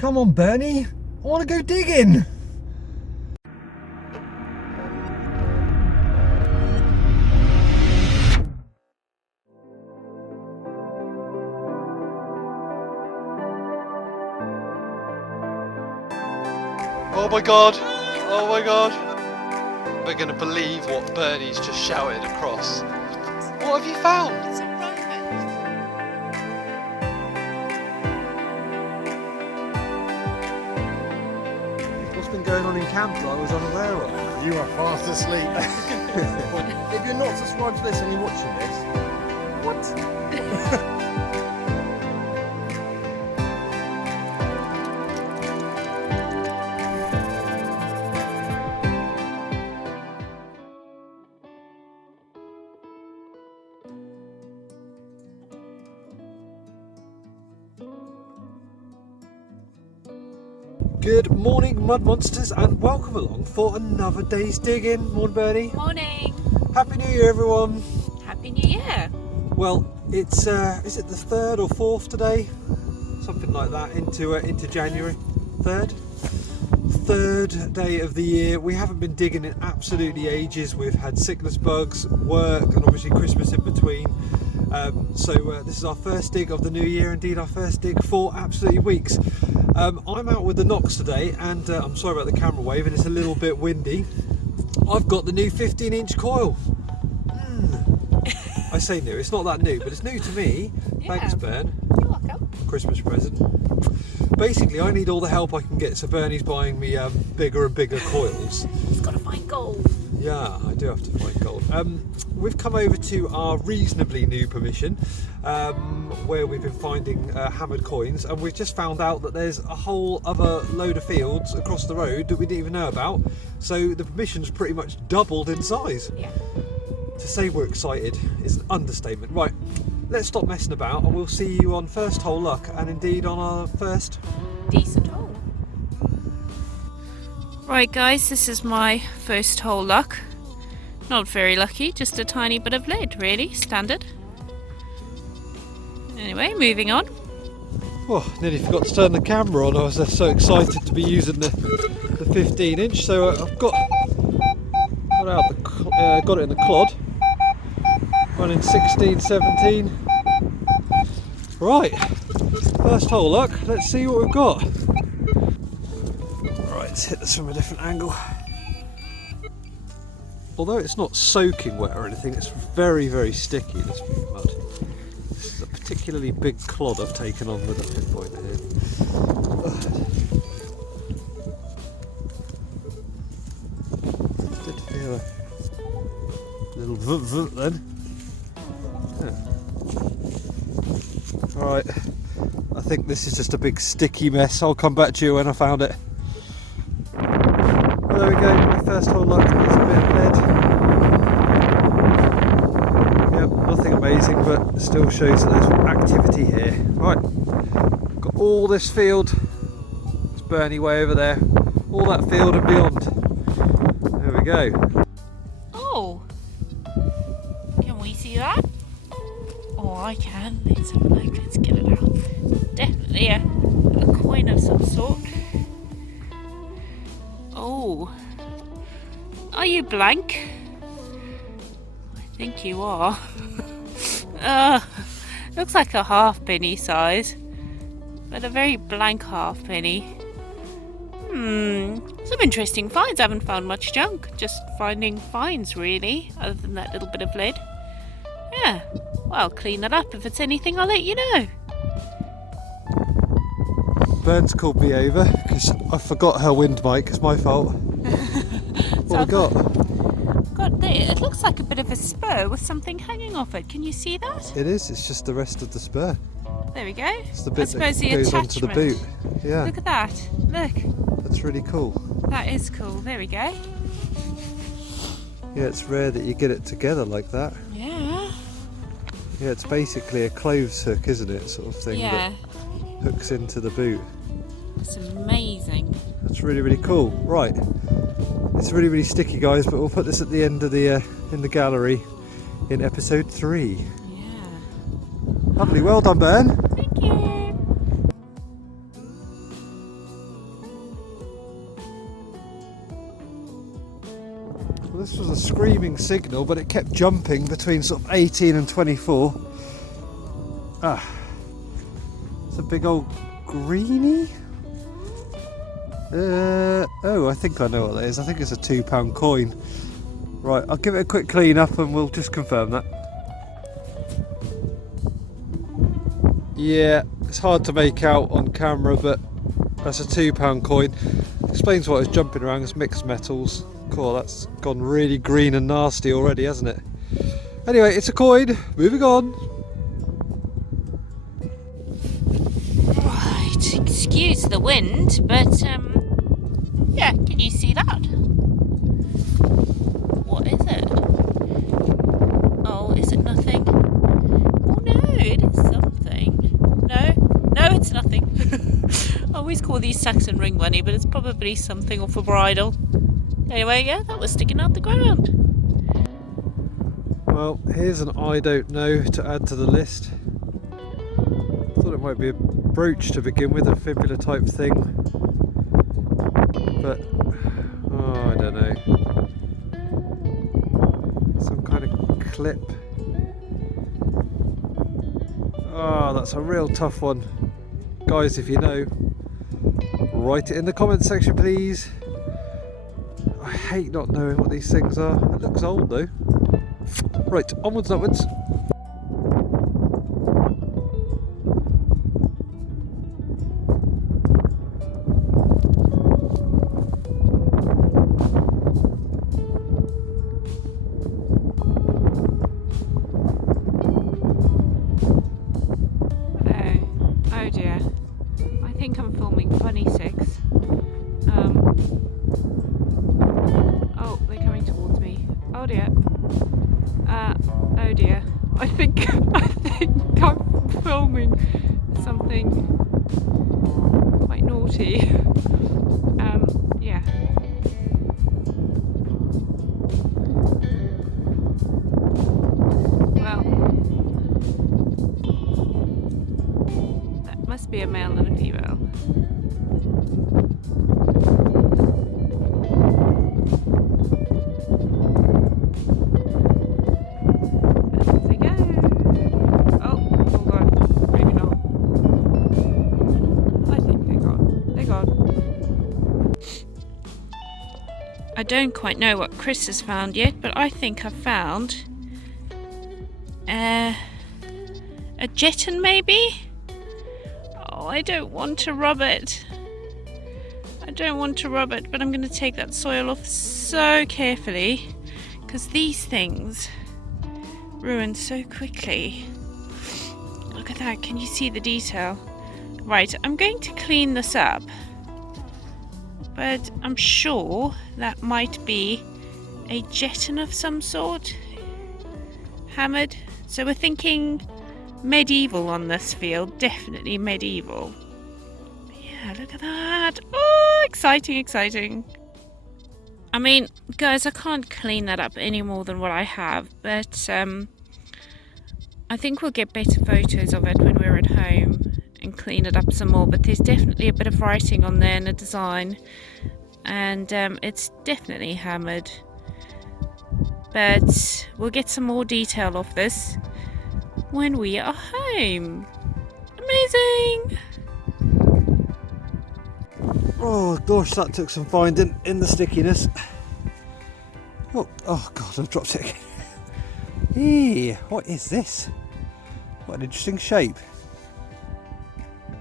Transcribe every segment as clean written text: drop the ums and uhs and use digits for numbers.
Come on, Bernie. I want to go digging. Oh my god! Oh my god! We're gonna believe what Bernie's just shouted across. What have you found? It's a romance. What's been going on in camp that I was unaware of? You are fast asleep. If you're not subscribed to this and you're watching this, what? Good morning, mud monsters, and welcome along for another day's digging. Morning, Bernie. Morning. Happy New Year, everyone. Happy New Year. Well, it's is it the 3rd or 4th today? Something like that. Into January. Third day of the year. We haven't been digging in absolutely ages. We've had sickness bugs, work, and obviously Christmas in between. So this is our first dig of the new year, indeed our first dig for absolutely weeks. I'm out with the Knox today, and I'm sorry about the camera waving, it's a little bit windy. I've got the new 15-inch coil. I say new, it's not that new, but it's new to me. Yeah. Thanks, Bern. You're welcome. Christmas present. Basically, I need all the help I can get, so Bernie's buying me bigger and bigger coils. He's got to find gold. Yeah, I do have to find gold. We've come over to our reasonably new permission, where we've been finding hammered coins, and we've just found out that there's a whole other load of fields across the road that we didn't even know about. So the permission's pretty much doubled in size. Yeah. To say we're excited is an understatement. Right, let's stop messing about, and we'll see you on first hole luck, and indeed on our first Decent hole. Right guys, this is my first hole luck. Not very lucky, just a tiny bit of lead, really, standard. Anyway, moving on. Oh, nearly forgot to turn the camera on. I was so excited to be using the 15-inch. So I've got it in the clod. Running 16, 17. Right, first hole luck. Let's see what we've got. Right, let's hit this from a different angle. Although it's not soaking wet or anything, it's very, very sticky, this mud. This is a particularly big clod I've taken on with a pinpointer here. Did feel a little vroom then. Yeah. Alright, I think this is just a big sticky mess. I'll come back to you when I found it. Well, there we go, my first hole luck is a bit of lead. Yep, nothing amazing, but it still shows that there's activity here. Right, got all this field, there's Bernie way over there, all that field and beyond. There we go. Oh! Can we see that? Oh, I can. Let's have a look. Let's get it out. Definitely a coin of some sort. Oh. Are you blank? I think you are. Looks like a halfpenny size, but a very blank halfpenny. Some interesting finds. I haven't found much junk, just finding finds really, other than that little bit of lead. Yeah, well, I'll clean that up. If it's anything, I'll let you know. Bern's called me over because I forgot her wind mic. It's my fault. What have we got? Got there. It looks like a bit of a spur with something hanging off it. Can you see that? It is. It's just the rest of the spur. There we go. It's the bit I suppose that the goes attachment. onto the boot. Yeah, Look at that. Look. that's really cool. That is cool. There we go. Yeah, it's rare that you get it together like that. Yeah. Yeah, it's basically a clothes hook, isn't it? Sort of thing Yeah. that hooks into the boot. It's amazing. That's really, really cool. Right, it's really, really sticky, guys, but we'll put this at the end of the in the gallery in episode 3. Yeah. Lovely, well done, Ben. Thank you. this was a screaming signal, but it kept jumping between sort of 18 and 24. Ah, it's a big old greenie. Oh, I think I know what that is. I think it's a £2 coin. Right, I'll give it a quick clean up and we'll just confirm that. Yeah, it's hard to make out on camera, but that's a £2 coin. Explains why it's jumping around. It's mixed metals. Cool, that's gone really green and nasty already, hasn't it? Anyway, it's a coin. Moving on. Right, excuse the wind, but yeah, can you see that? What is it? Oh, is it nothing? Oh no, it is something. No, it's nothing. I always call these Saxon ring money, but it's probably something off a bridle. Anyway, yeah, that was sticking out the ground. Well, here's an I don't know to add to the list. Thought it might be a brooch to begin with, a fibula type thing. But, oh, I don't know. Some kind of clip. Oh, that's a real tough one. Guys, if you know, write it in the comments section, please. I hate not knowing what these things are. It looks old though. Right, onwards and upwards. Oh dear. I think I'm filming funny six. Oh, they're coming towards me. Oh dear. Oh dear. I think I'm filming something quite naughty. Yeah. Well, that must be a male and a female. I don't quite know what Chris has found yet, but I think I've found a jeton maybe? Oh, I don't want to rub it. I don't want to rub it, but I'm going to take that soil off so carefully because these things ruin so quickly. Look at that, can you see the detail? Right, I'm going to clean this up. But I'm sure that might be a jeton of some sort. Hammered. So we're thinking medieval on this field. Definitely medieval. Yeah, look at that. Oh, exciting, exciting. I mean, guys, I can't clean that up any more than what I have. But I think we'll get better photos of it when we're at home and clean it up some more, but there's definitely a bit of writing on there and a design, and it's definitely hammered, but we'll get some more detail of this when we are home. Amazing! Oh gosh, that took some finding in the stickiness. Oh god, I've dropped it again. Hey, what is this? What an interesting shape.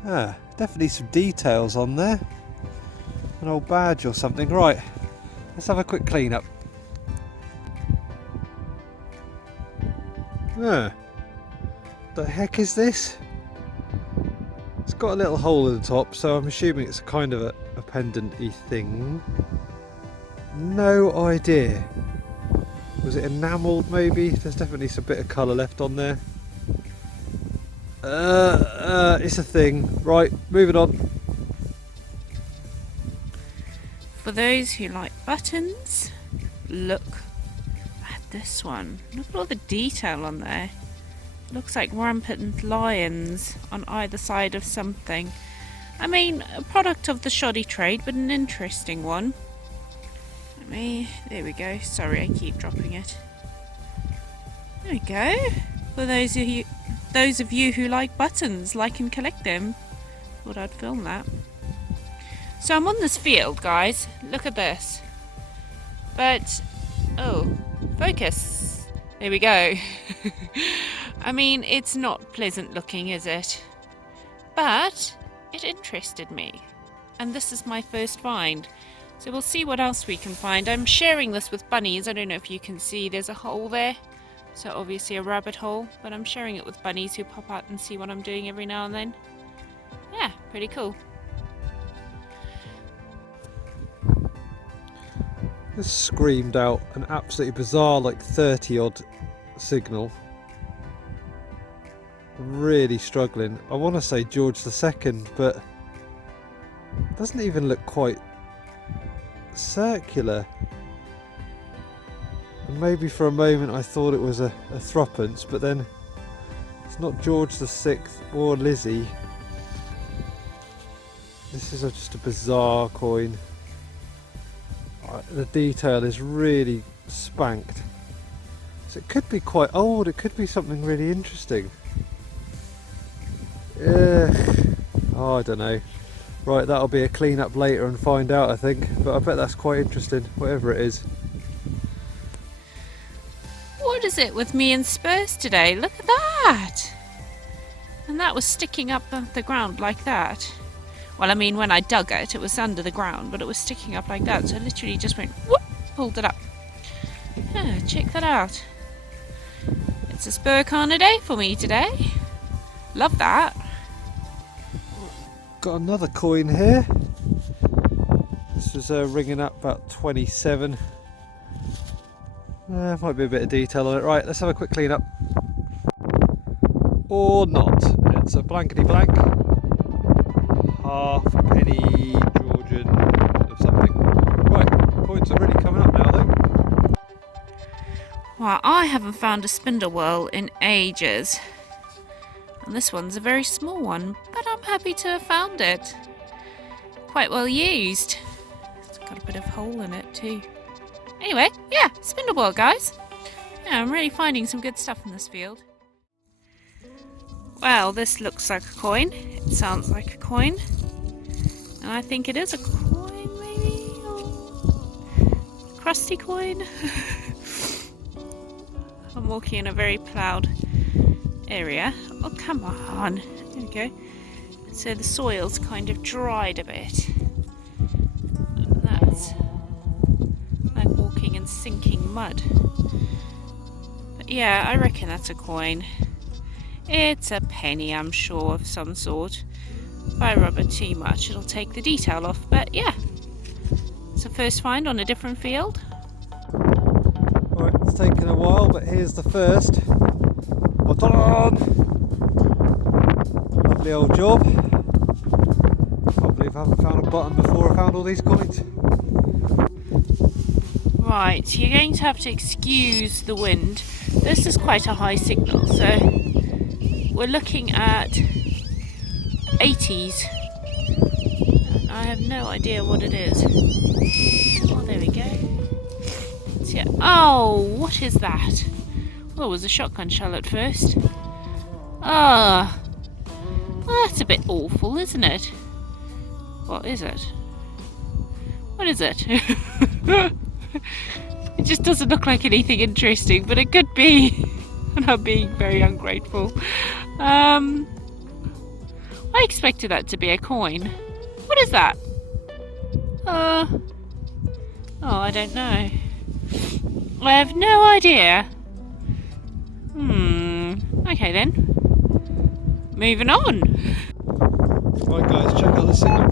Ah, definitely some details on there. An old badge or something. Right, let's have a quick clean up. Ah, the heck is this? It's got a little hole in the top, so I'm assuming it's kind of a pendant-y thing. No idea. Was it enamelled maybe? There's definitely some bit of colour left on there. It's a thing. Right, moving on. For those who like buttons, look at this one. Look at all the detail on there. Looks like rampant lions on either side of something. I mean, a product of the shoddy trade, but an interesting one. Let me. There we go. Sorry, I keep dropping it. There we go. For those of you who like buttons, like and collect them, thought I'd film that. So I'm on this field, guys. Look at this. But oh, focus. There we go. I mean, it's not pleasant looking, is it? But it interested me. And this is my first find. So we'll see what else we can find. I'm sharing this with bunnies. I don't know if you can see, there's a hole there. So obviously a rabbit hole. But I'm sharing it with bunnies who pop out and see what I'm doing every now and then. Yeah, pretty cool. This screamed out an absolutely bizarre, like 30 odd signal. Really struggling. I want to say George II, but it doesn't even look quite circular. And maybe for a moment I thought it was a threepence, but then it's not George VI or Lizzie. This is just a bizarre coin. The detail is really spanked. So it could be quite old, it could be something really interesting. Oh, I don't know. Right, that'll be a clean up later and find out, I think. But I bet that's quite interesting, whatever it is. What is it with me and Spurs today? Look at that! And that was sticking up the ground like that. Well, I mean, when I dug it, it was under the ground, but it was sticking up like that. So I literally just went, whoop, pulled it up. Yeah, check that out. It's a Spur Corner day for me today. Love that. Got another coin here. This was ringing up about 27. Might be a bit of detail on it. Right, let's have a quick clean up. Or not. It's a blankety blank. Half penny Georgian of something. Right, coins are really coming up now though. Well, I haven't found a spindle whirl in ages. And this one's a very small one, but I'm happy to have found it. Quite well used. It's got a bit of hole in it too. Anyway, yeah, spindle whirl, guys. Yeah, I'm really finding some good stuff in this field. Well, this looks like a coin. It sounds like a coin. And I think it is a coin, maybe? Or crusty coin? I'm walking in a very ploughed area. Oh, come on. There we go. So the soil's kind of dried a bit. That's like walking in sinking mud. But yeah, I reckon that's a coin. It's a penny, I'm sure, of some sort. If I rub it too much, it'll take the detail off. But yeah, it's a first find on a different field. Right, it's taken a while, but here's the first. Well done! Lovely old job. Can't believe I haven't found a button before I found all these coins. Right, you're going to have to excuse the wind. This is quite a high signal, so we're looking at 80s. And I have no idea what it is. Oh, there we go. So, yeah. Oh, what is that? Well, it was a shotgun shell at first. Ah, well, that's a bit awful, isn't it? What is it? What is it? It just doesn't look like anything interesting, but it could be. And I'm being very ungrateful. I expected that to be a coin. What is that? Oh, I don't know. I have no idea. Okay then. Moving on. Right guys, check out the signal.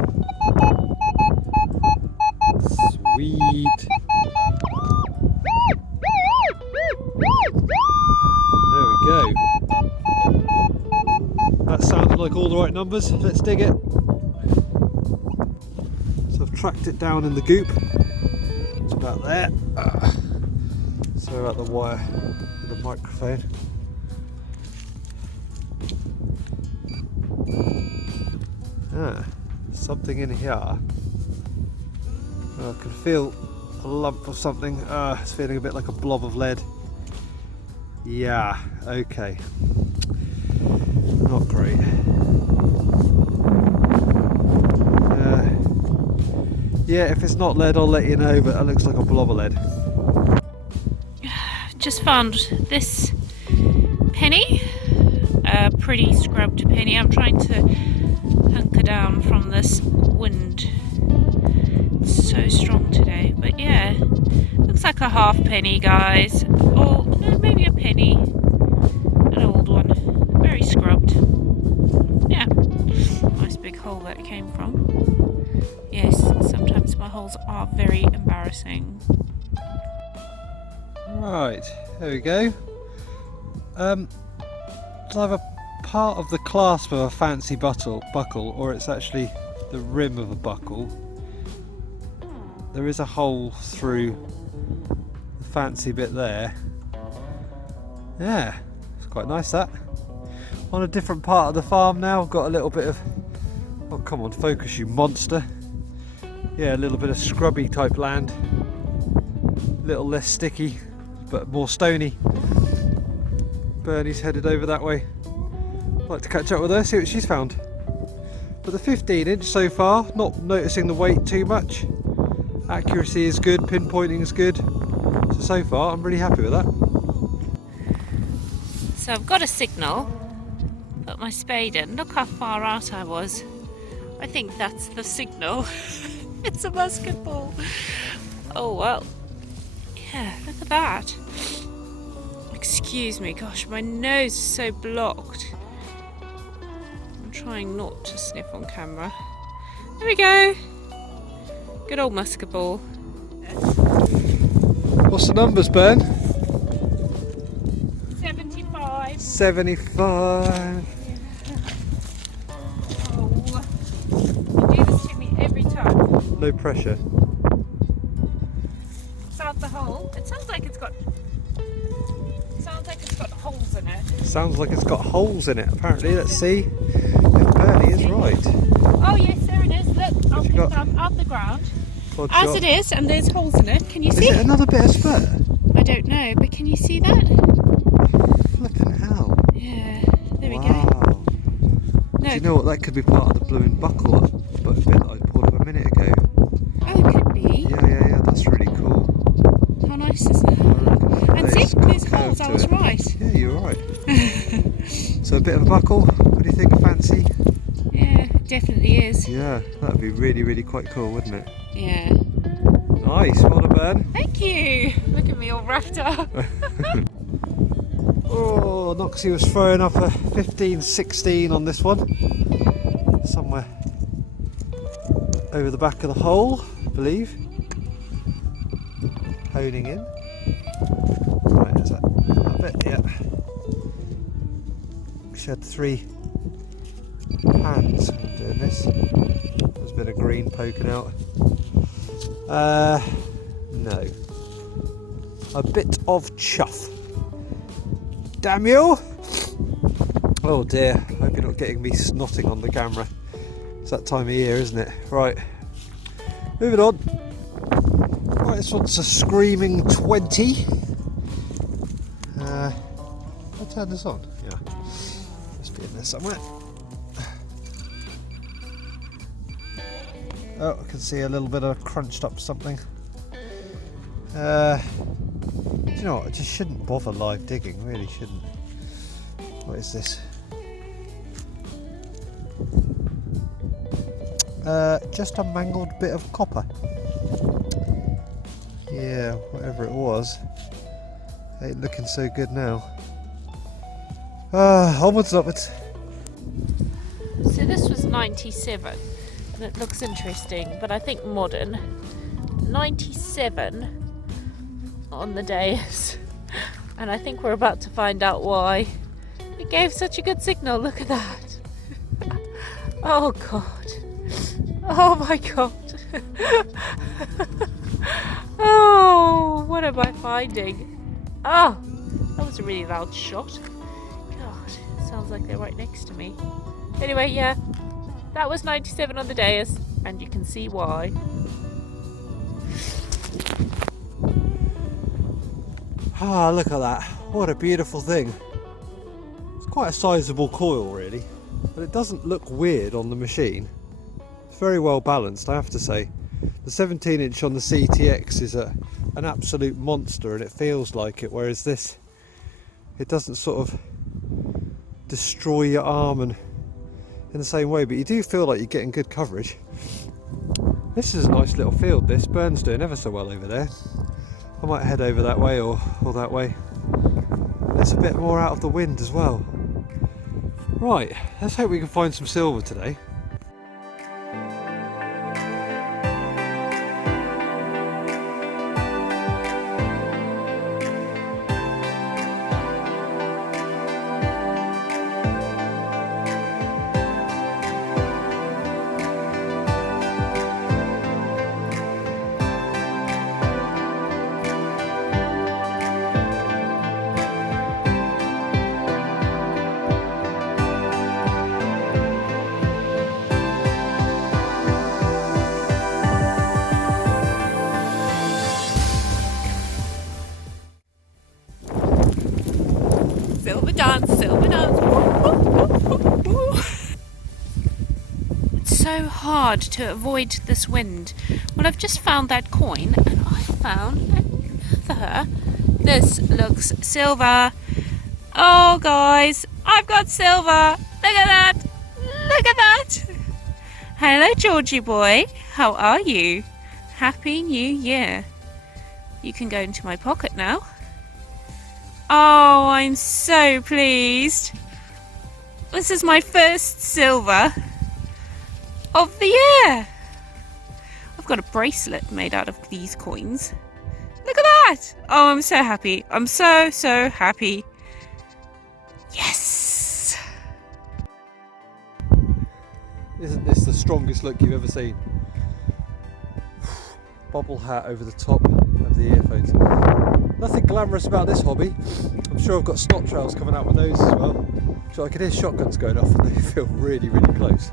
Sweet. There we go. That sounded like all the right numbers. Let's dig it. So I've tracked it down in the goop. It's about there. So about the wire for the microphone. Something in here. I can feel a lump of something. It's feeling a bit like a blob of lead. Yeah, okay. Not great. Yeah, if it's not lead, I'll let you know, but it looks like a blob of lead. Just found this penny, a pretty scrubbed penny. I'm trying to hunker down from this wind. It's so strong today, but yeah, looks like a half penny, guys. Or no, maybe a penny, an old one, very scrubbed. Yeah, nice big hole that it came from. Yes, sometimes my holes are very embarrassing. Right, there we go. It's either part of the clasp of a fancy buckle, or it's actually the rim of a buckle. There is a hole through the fancy bit there. Yeah, it's quite nice that. On a different part of the farm now, I've got a little bit of... Oh, come on, focus, you monster. Yeah, a little bit of scrubby type land. A little less sticky, but more stony. Bernie's headed over that way. I'd like to catch up with her, see what she's found. But the 15-inch so far, not noticing the weight too much. Accuracy is good, pinpointing is good. So far, I'm really happy with that. So I've got a signal, put my spade in. Look how far out I was. I think that's the signal. It's a musket ball. Oh well. Yeah, look at that. Excuse me, gosh, my nose is so blocked. I'm trying not to sniff on camera. There we go. Good old musket ball. What's the numbers, Ben? 75. 75. Oh, you do this to me every time. No pressure. Sound the hole. It sounds like it's got. Sounds like it's got holes in it. Sounds like it's got holes in it, apparently. Let's see if Bernie is right. Oh yes, there it is. Look, I'll pick it up out the ground. Odd As shot. it is, and there's holes in it. Can you see? Is it another bit of spurt? I don't know, but can you see that? Flipping hell. Yeah, there we go. Wow. No. Do you know what? That could be part of the blooming buckle bit that I pulled up a minute ago. Oh, it could be. Yeah, that's really cool. How nice is that? And see, It's got there's curve holes. I to was it. right. Yeah, you're right. So a bit of a buckle, what do you think? Fancy? Yeah, it definitely is. Yeah, that would be really, really quite cool, wouldn't it? Yeah. Nice, well done, Ben. Thank you. Look at me all wrapped up. Oh, Noxie was throwing up a 15-16 on this one. Somewhere over the back of the hole, I believe. Honing in. Right, is that bit? Yeah. She had 3 hands doing this. There's a bit of green poking out. No. A bit of chuff. Damn you! Oh dear, hope you're not getting me snotting on the camera. It's that time of year, isn't it? Right, moving on. Right, this one's a screaming 20. I'll turn this on. Yeah, must be in there somewhere. Oh, I can see a little bit of crunched up something. Do you know what? I just shouldn't bother live digging, really shouldn't. What is this? Just a mangled bit of copper. Yeah, whatever it was. Ain't looking so good now. Onwards and upwards. So this was 97, and it looks interesting, but I think modern. 97 on the dais, and I think we're about to find out why. It gave such a good signal, look at that. Oh god. Oh my god. Oh, what am I finding? Oh, that was a really loud shot. God, sounds like they're right next to me. Anyway, yeah, that was 97 on the dais, and you can see why. Ah, look at that. What a beautiful thing. It's quite a sizable coil really, but it doesn't look weird on the machine. It's very well balanced, I have to say. The 17-inch on the CTX is an absolute monster and it feels like it, whereas this, it doesn't sort of destroy your arm and in the same way, but you do feel like you're getting good coverage. This is a nice little field, this. Burn's doing ever so well over there. I might head over that way or that way. It's a bit more out of the wind as well. Right, let's hope we can find some silver today. Silver dance, silver dance. It's so hard to avoid this wind. Well, I've just found that coin and I found another. This looks silver. Oh, guys, I've got silver. Look at that. Look at that. Hello, Georgie boy. How are you? Happy New Year. You can go into my pocket now. Oh, I'm so pleased. This is my first silver of the year. I've got a bracelet made out of these coins. Look at that. Oh, I'm so happy. I'm so happy. Yes. Isn't this the strongest look you've ever seen? Bobble hat over the top of the earphones. Nothing glamorous about this hobby. I'm sure I've got snot trails coming out my nose as well. So I can hear shotguns going off and they feel really, really close.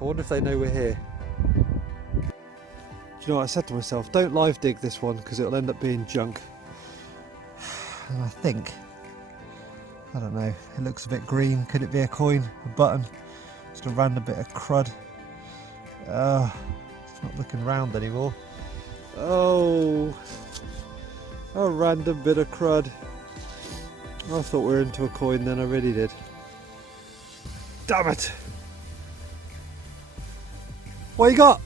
I wonder if they know we're here. Do you know what I said to myself? Don't live dig this one because it'll end up being junk. And I think, I don't know, it looks a bit green. Could it be a coin? A button? Just a random bit of crud. It's not looking round anymore. Oh, a random bit of crud. I thought we were into a coin then, I really did. Damn it! What you got?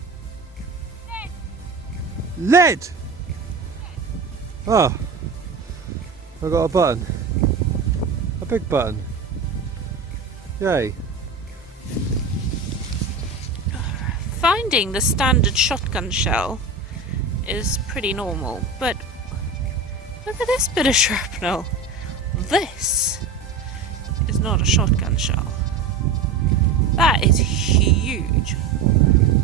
Lead! Oh, I got a button. A big button. Yay. Finding the standard shotgun shell is pretty normal, but look at this bit of shrapnel. This is not a shotgun shell. That is huge.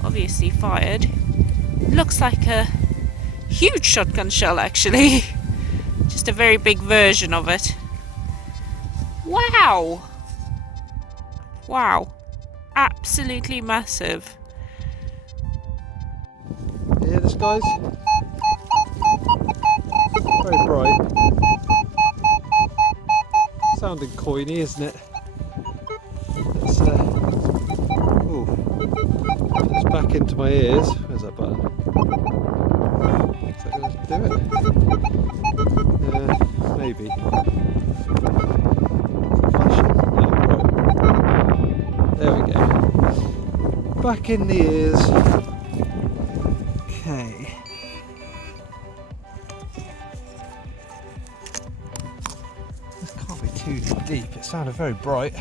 Obviously fired. Looks like a huge shotgun shell actually. Just a very big version of it. Wow! Wow. Absolutely massive. You hear this, guys? Very bright. Sounding coiny, isn't it? It's it's back into my ears. Where's that button? Is that going to do it? Maybe. Flashing? No, right. There we go. Back in the ears. Okay. This can't be too deep. It sounded very bright.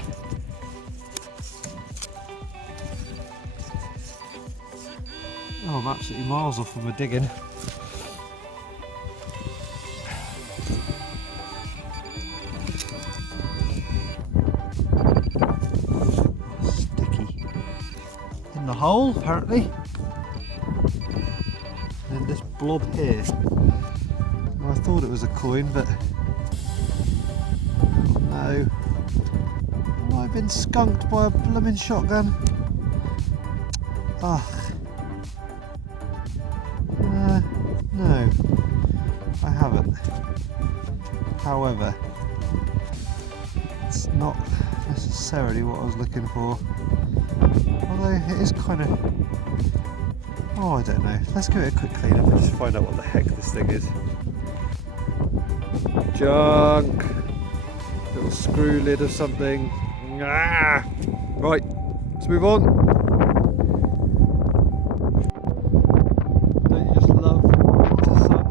Oh, I'm absolutely miles off from my digging. Sticky. In the hole, apparently. And then this blob here. Well, I thought it was a coin, but no. Oh, I've been skunked by a blooming shotgun. Ugh. I haven't. However, it's not necessarily what I was looking for. Although it is kind of... Oh, I don't know. Let's give it a quick clean up and just find out what the heck this thing is. Junk! Little screw lid of something. Ah! Right, let's move on. Don't you just love winter sun?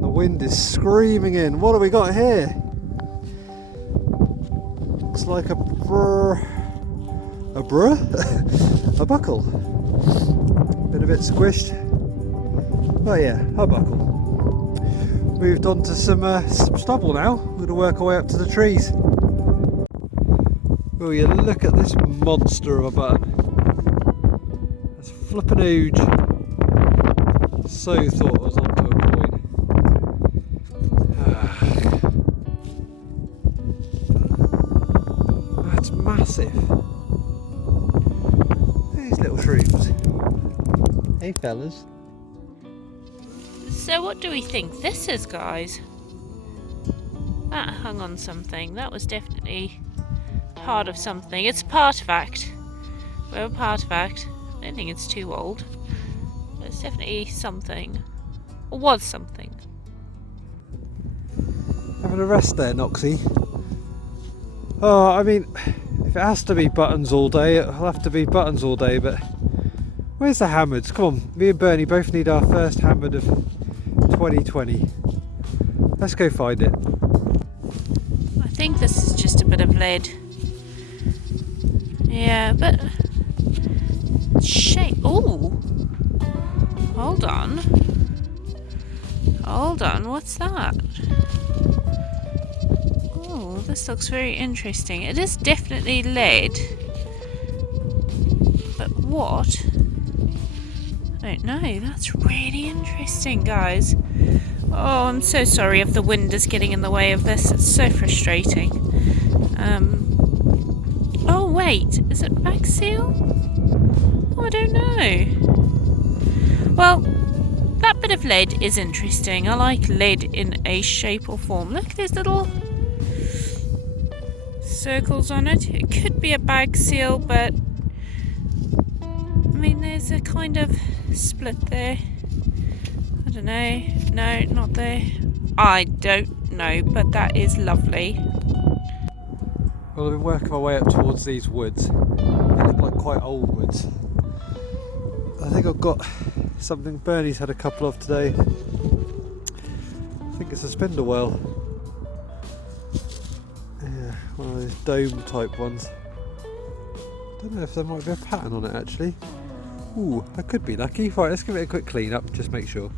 The wind is screaming in. What have we got here? Looks like a a buckle. Been a bit squished. Oh yeah, a buckle. Moved on to some stubble now. We're going to work our way up to the trees. Oh, you look at this monster of a button. That's flippin' huge. So thought I was onto a coin. That's massive. These little shrooms. Hey fellas. So what do we think this is, guys? That hung on something. That was definitely part of something. It's a artifact. We're a artifact. I don't think it's too old. But it's definitely something. Or was something. Having a rest there, Noxie. Oh, I mean, if it has to be buttons all day, it'll have to be buttons all day, but where's the hammers? Come on, me and Bernie both need our first hammer of 2020. Let's go find it. I think this is just a bit of lead. Yeah, but shape. Oh, hold on. Hold on. What's that? Oh, this looks very interesting. It is definitely lead, but what? I don't know. That's really interesting, guys. Oh, I'm so sorry if the wind is getting in the way of this. It's so frustrating. Oh wait, is it back seal? Oh, I don't know. Well, that bit of lead is interesting. I like lead in a shape or form. Look, there's little circles on it. It could be a bag seal, but I mean, there's a kind of split there. I don't know. No, not there. I don't know, but that is lovely. Well, I've been working my way up towards these woods. They look like quite old woods. I think I've got something Bernie's had a couple of today. I think it's a spindle well. Yeah, one of those dome type ones. I don't know if there might be a pattern on it actually. Ooh, I could be lucky. Right, let's give it a quick clean up, just make sure.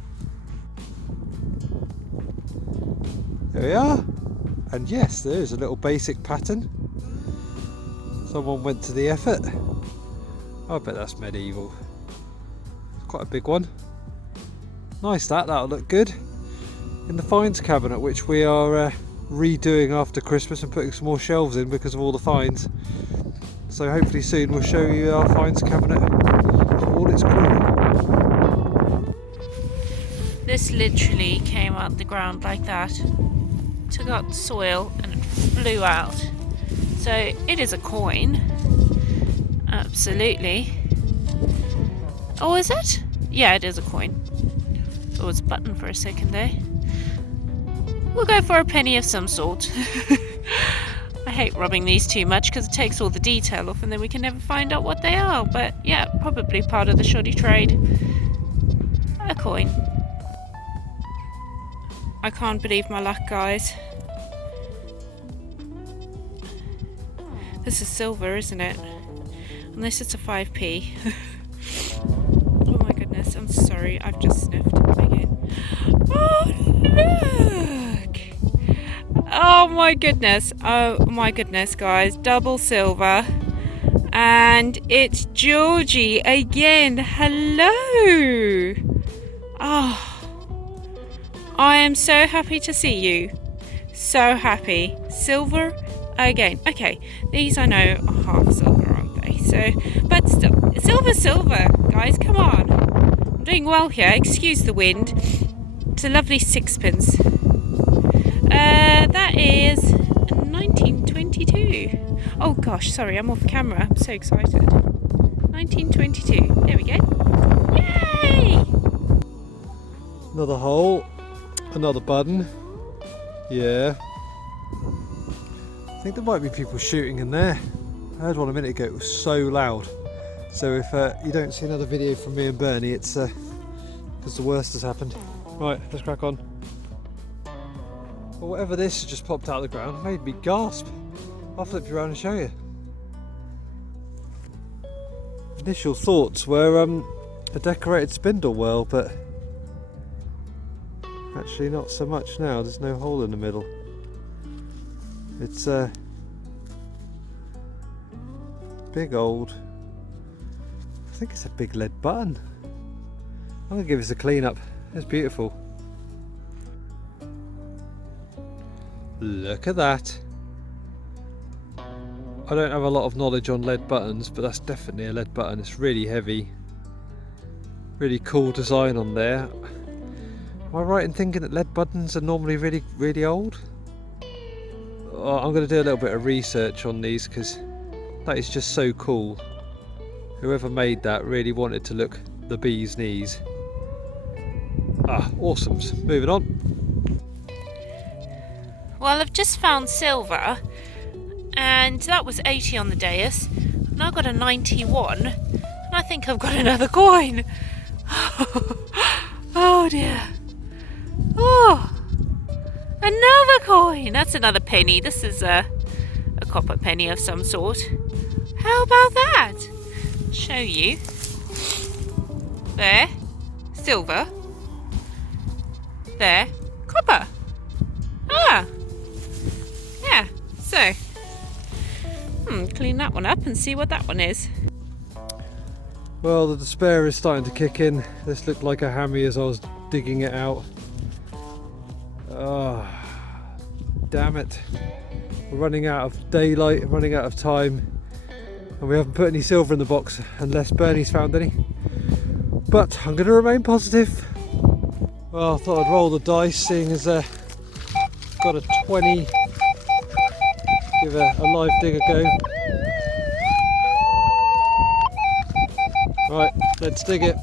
There we are. And yes, there is a little basic pattern. Someone went to the effort. I bet that's medieval. Quite a big one. Nice that'll look good. In the finds cabinet, which we are redoing after Christmas and putting some more shelves in because of all the finds. So hopefully soon we'll show you our finds cabinet in all its glory. This literally came out the ground like that. Took out the soil and it flew out. So it is a coin. Absolutely. Oh, is it? Yeah, it is a coin. Oh, it's a button for a second there. We'll go for a penny of some sort. I hate rubbing these too much because it takes all the detail off and then we can never find out what they are. But yeah, probably part of the shoddy trade. A coin. I can't believe my luck, guys. This is silver, isn't it? Unless it's a 5p. Oh my goodness, I'm sorry, I've just sniffed again. Oh, look! Oh my goodness, guys. Double silver. And it's Georgie again. Hello! Oh, I am so happy to see you. So happy. Silver again. Okay, these I know are half silver, aren't they? So, but still, silver, guys, come on. I'm doing well here. Excuse the wind. a lovely sixpence. That is 1922. Oh gosh, sorry, I'm off camera. I'm so excited. 1922. There we go. Yay! Another hole, another button. Yeah. I think there might be people shooting in there. I heard one a minute ago, it was so loud. So if you don't see another video from me and Bernie, it's because the worst has happened. Right, let's crack on. Well, whatever this has just popped out of the ground made me gasp. I'll flip you around and show you. Initial thoughts were a decorated spindle well, but actually not so much now. There's no hole in the middle. It's a big old, I think it's a big lead button. I'm gonna give this a clean up. It's beautiful. Look at that. I don't have a lot of knowledge on lead buttons, but that's definitely a lead button. It's really heavy. Really cool design on there. Am I right in thinking that lead buttons are normally really old? Oh, I'm going to do a little bit of research on these because that is just so cool. Whoever made that really wanted to look the bee's knees. Ah, awesomes. Moving on. Well, I've just found silver, and that was 80 on the dais, and I got a 91, and I think I've got another coin. Oh dear. Oh, another coin. That's another penny. This is a copper penny of some sort. How about that? Show you. There, silver. There, copper. Ah, yeah. So, clean that one up and see what that one is. Well, the despair is starting to kick in. This looked like a hammy as I was digging it out. Oh, damn it. We're running out of daylight, running out of time, and we haven't put any silver in the box unless Bernie's found any. But I'm going to remain positive. Well, I thought I'd roll the dice, seeing as got a 20. Give a live dig a go. Right, let's dig it.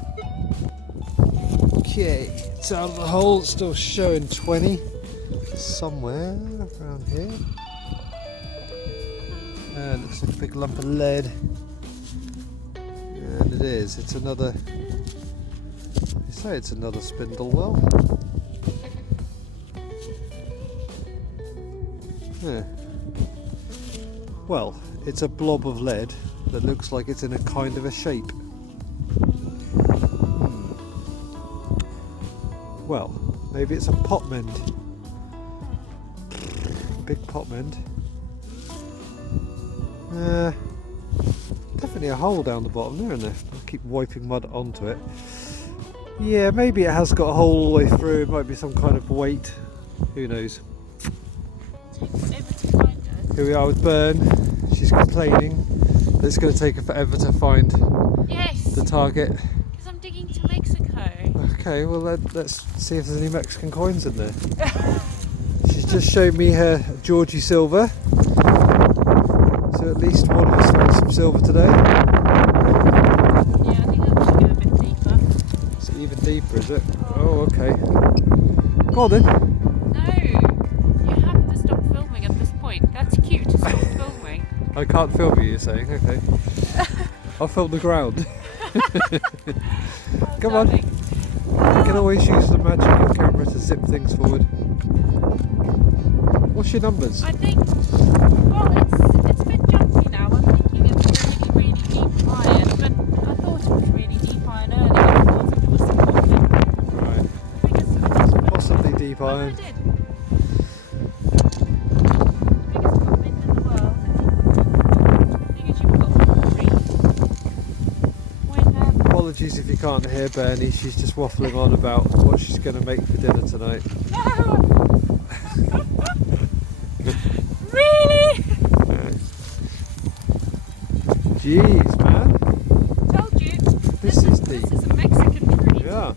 Okay, it's out of the hole, it's still showing 20 somewhere around here. Looks like a big lump of lead. And it is, it's another, you say it's another spindle well. Yeah. Well, it's a blob of lead that looks like it's in a kind of a shape. Well, maybe it's a pot mend. Big pot mend. Definitely a hole down the bottom there, isn't there? I'll keep wiping mud onto it. Yeah, maybe it has got a hole all the way through. It might be some kind of weight. Who knows? Here we are with Bern. She's complaining that it's going to take her forever to find the target. Because I'm digging to Mexico. Okay, well let's see if there's any Mexican coins in there. She's just showed me her Georgie silver. So at least one of us found some silver today. Yeah, I think I'm going to go a bit deeper. Is it even deeper, is it? Oh, okay. Go on then. No, you have to stop filming at this point. That's cute to stop filming. I can't film you, you're saying? Okay. I'll film the ground. Come on. You can always use the magic of camera to zip things forward. What's your numbers? I think, well, it's a bit jumpy now. I'm thinking it's really deep iron, but I thought it was really deep iron earlier. I thought it was some copper. Right. I think it's Possibly deep iron. I did. Biggest comment in the world. I think you've got 3. When Apologies if you can't hear Bernie, she's just waffling on about what she's going to make for dinner tonight. Really? Jeez, man. Told you. This is deep. This is a Mexican tree. Yeah.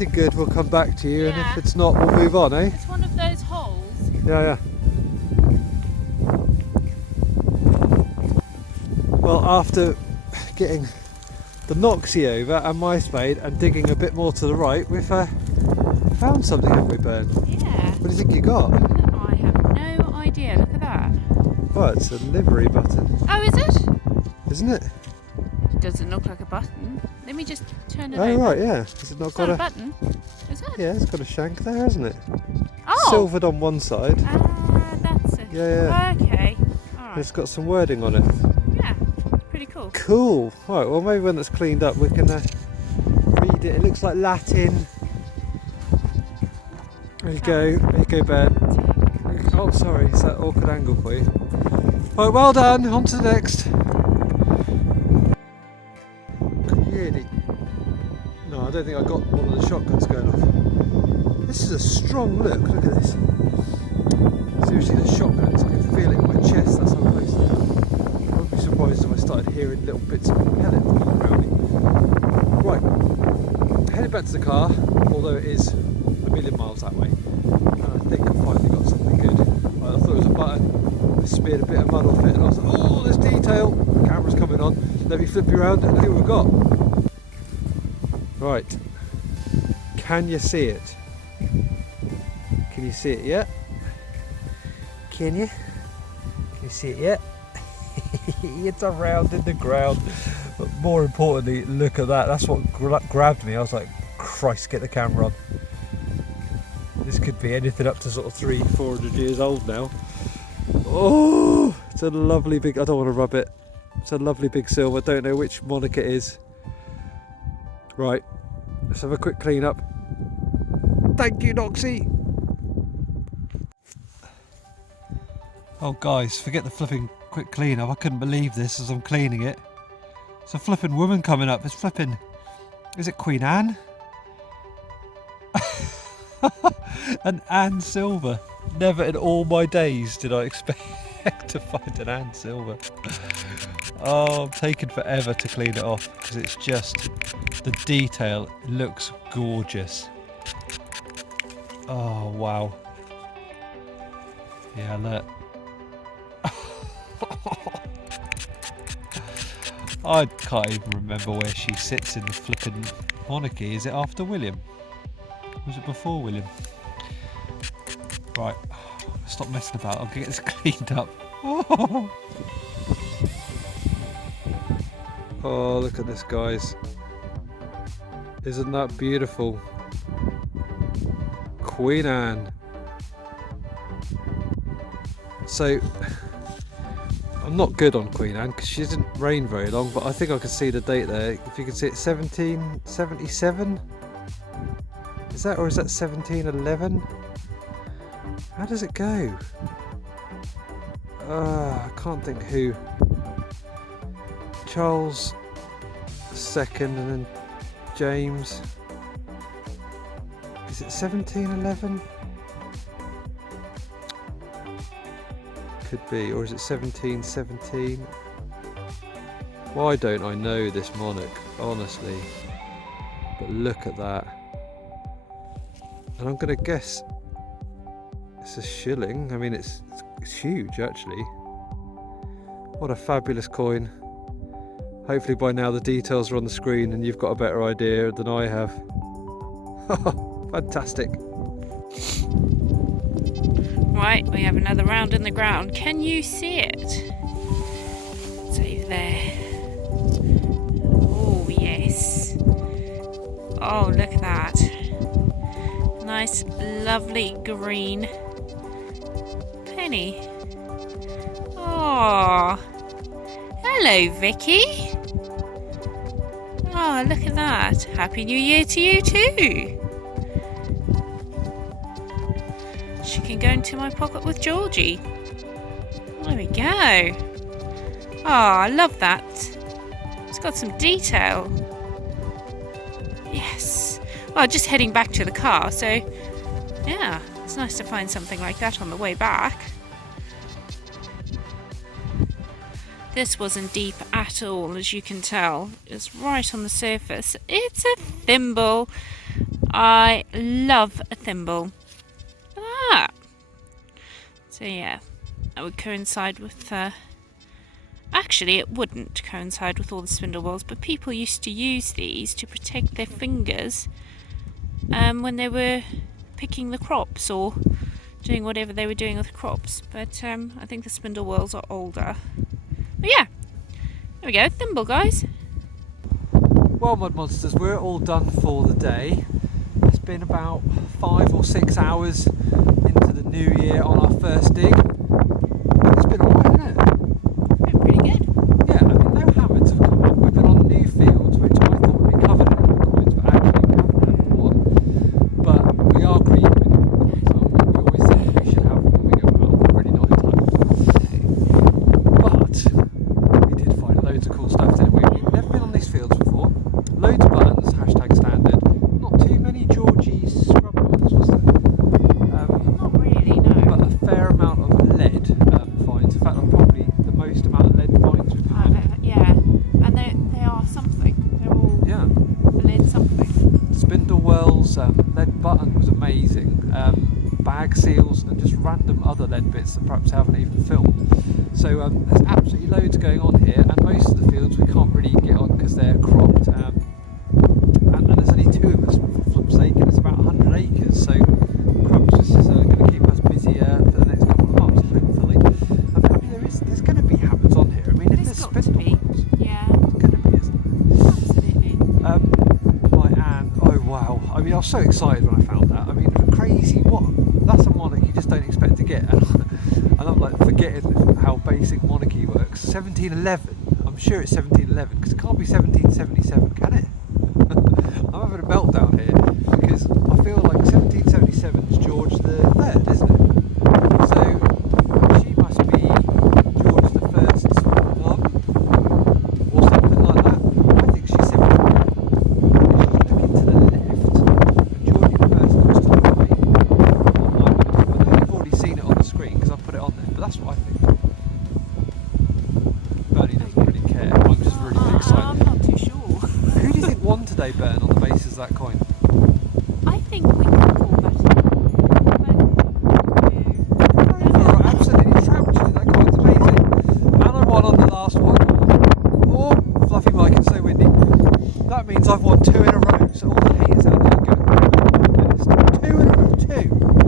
anything good, we'll come back to you, and Yeah. if it's not, we'll move on, eh? It's one of those holes. Yeah. Well, after getting the Noxie over and my spade and digging a bit more to the right, we've found something, haven't we, Bern? Yeah. What do you think you got? I have no idea. Look at that. Oh, it's a livery button, Oh, is it? isn't it? Doesn't look like a button. Let me just turn it Oh, over. right, yeah. Has it not It's got not a a... button. Is it? Yeah, it's got a shank there, hasn't it? Oh. Silvered on one side. Ah, that's it. Yeah. Okay. All right. It's got some wording on it. Yeah. Pretty cool. Cool. Right, well, maybe when it's cleaned up, we can read it. It looks like Latin. There you go. There you go, Ben. Oh, sorry. It's that awkward angle for you. Right, well done. On to the next. Really? No, I don't think I got one of the shotguns going off. This is a strong look. Look at this. Seriously, the shotguns, I can feel it in my chest. That's how close they are. I wouldn't be surprised if I started hearing little bits of pellet falling around me. Right, headed back to the car, although it is a million miles that way. And I think I finally got something good. I thought it was a button. I speared a bit of mud off it, and I was like, oh, there's detail. The camera's coming on. Let me flip you around and look what we've got. Right. Can you see it? Can you see it yet? Can you? Can you see it yet? It's around in the ground. But more importantly, look at that. That's what grabbed me. I was like, Christ, get the camera on. This could be anything up to sort of 300-400 years old now. Oh, it's a lovely big, I don't want to rub it. It's a lovely big silver. Don't know which monarch it is. Right, let's have a quick clean up. Thank you, Noxie. Oh guys, forget the flipping quick clean up. I couldn't believe this as I'm cleaning it. It's a flipping woman coming up. It's flipping, is it Queen Anne? An Anne Silver. Never in all my days did I expect to find an Anne Silver. Oh, I'm taking forever to clean it off because it's just, the detail looks gorgeous. Oh wow. Yeah, look. I can't even remember where she sits in the flipping monarchy. Is it after William? Was it before William? Right, stop messing about. I'll get this cleaned up. Oh, look at this, guys. Isn't that beautiful? Queen Anne. So, I'm not good on Queen Anne because she didn't reign very long, but I think I can see the date there. If you can see it, 1777? Is that, or is that 1711? How does it go? I can't think who. Charles II and then James. Is it 1711? Could be, or is it 1717? Why don't I know this monarch, honestly? But look at that. And I'm going to guess it's a shilling. I mean, it's huge, actually. What a fabulous coin. Hopefully by now the details are on the screen and you've got a better idea than I have. Fantastic. Right, we have another round in the ground. Can you see it? It's over there. Oh, yes. Oh, look at that. Nice, lovely green penny. Oh, hello, Vicky. Oh, look at that. Happy New Year to you too. She can go into my pocket with Georgie. There we go. Oh, I love that. It's got some detail. Yes. Well, just heading back to the car, so yeah, it's nice to find something like that on the way back. This wasn't deep at all, as you can tell. It's right on the surface. It's a thimble. I love a thimble. Ah! So yeah, that would coincide with... Actually, it wouldn't coincide with all the spindle whorls, but people used to use these to protect their fingers when they were picking the crops or doing whatever they were doing with the crops. But I think the spindle whorls are older. But yeah, there we go, thimble, guys. Well, Mud Monsters, we're all done for the day. It's been about 5 or 6 hours into the new year on our first dig. It's been alright, hasn't it? Pretty good. Yeah, I mean, no hammers have come up. We've been on new fields, which I thought would be covered in coins, but actually we haven't had one. But we are green with coins, so we always think we should have one when we go out. We're really not in time. But we did find loads of cool stuff, didn't we? We've never been on these fields before. Loads of buttons, hashtag standard. Not too many Georgie's scrub ones, was there? Not really, no. But a fair amount of lead finds. In fact, probably the most amount of lead finds we've had. Yeah, and they are something. They're all Yeah. lead something. Spindle whorls, lead button was amazing. Bag seals and just random other lead bits that perhaps I haven't even filmed. So there's absolutely loads going on here, and most of the fields we can't really get on because they're cropped. And there's only 2 of us, for flip's sake, and it's about 100 acres. So crops just going to keep us busy for the next couple of months, hopefully. And maybe there's going to be habits on here. I mean, if there's spindle whorls, Yeah, it's going to be, isn't it? absolutely. Right, Anne, oh wow. I mean, I was so excited when I found that. I mean, crazy, that's a monarch you just don't expect to get. And I'm like forgetting how basic monarchy works. 1711, I'm sure it's 1711, because it can't be 1777, can it? I'm having a meltdown here, because I feel like 1777 is George III, isn't it? So, she must be George I's mum, or something like that. I think she's 17. Looking to the left, and George I looks to the right. I know you've already seen it on the screen because I put it on there, but that's what I think. Bernie doesn't really care. I'm just really excited. I'm not too sure. Who do you think won today, Bern, on the basis of that coin? I think we can call that. You're absolutely trapped. That coin's amazing. And I won on the last one. Oh, fluffy Mike, it's so windy. That means I've won 2 in a row. So all the haters out there go, best. 2 in a row, 2.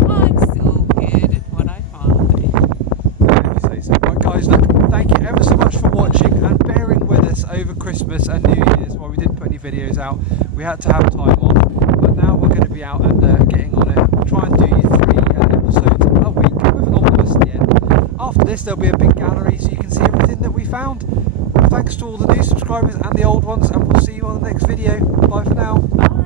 I'm still good at what I find. If you say so. Right, guys, look, thank you ever so much for watching and bearing with us over Christmas and New Year's while we didn't put any videos out. We had to have time off, but now we're going to be out and getting on it. Try and do you 3 episodes a week with an omnibus at the end. After this, there'll be a big gallery so you can see everything that we found. Thanks to all the new subscribers and the old ones, and we'll see you on the next video. Bye for now. Bye.